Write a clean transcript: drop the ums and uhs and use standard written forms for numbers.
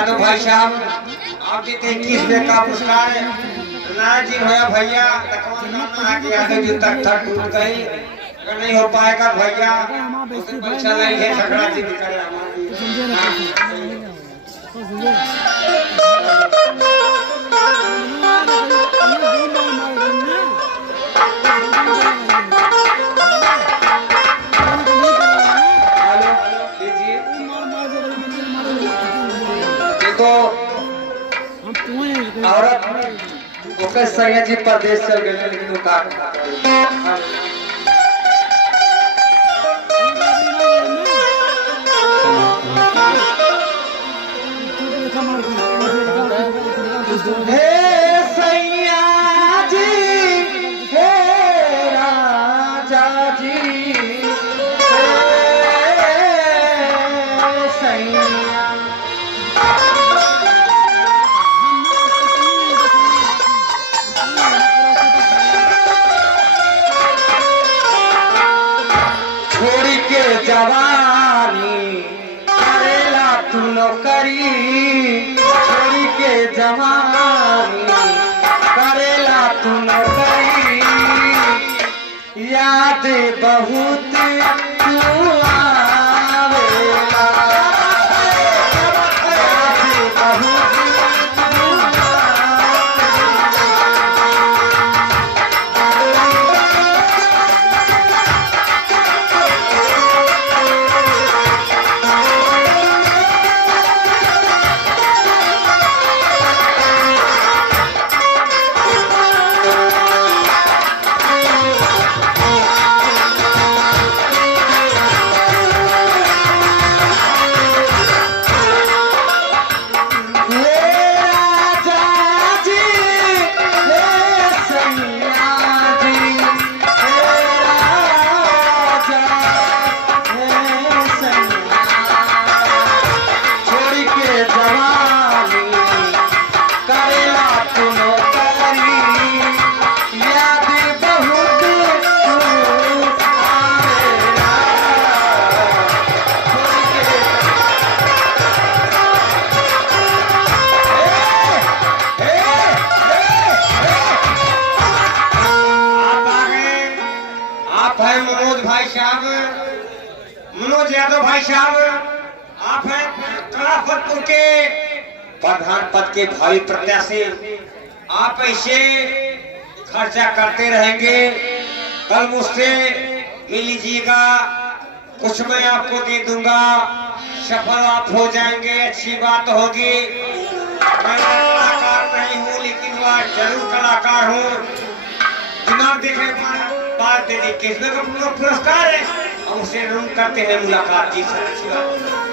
यादव भाई साहब आप जीते 21वें का पुरस्कार नारायण जी भैया भैया यादव जी तक था टूट गई, अगर नहीं हो पाएगा भैया उससे परीक्षा नहीं है झगड़ा जी करे औरत ओके सैया जी परदेश चल गए लेकिन वो का हे सैया जी हे राजा जी हे सैया जवानी करेला तू नौकरी, छोड़ी के जवानी करेला तू नौकरी, याद बहुत तू आवेला, याद बहुत मनोज यादव भाई साहब, आप हैं कलापतपुर के प्रधान पद के भावी प्रत्याशी। आप ऐसे खर्चा करते रहेंगे, कल मुझसे मिल लीजिएगा, कुछ मैं आपको दे दूंगा, सफल आप हो जाएंगे, अच्छी बात होगी। मैं कलाकार नहीं हूँ लेकिन वह जरूर कलाकार हूँ। दिमाग देखने बात दे दी, किसमें का पुरस्कार है, हम उसे रूम करते हैं मुलाकात जी सर।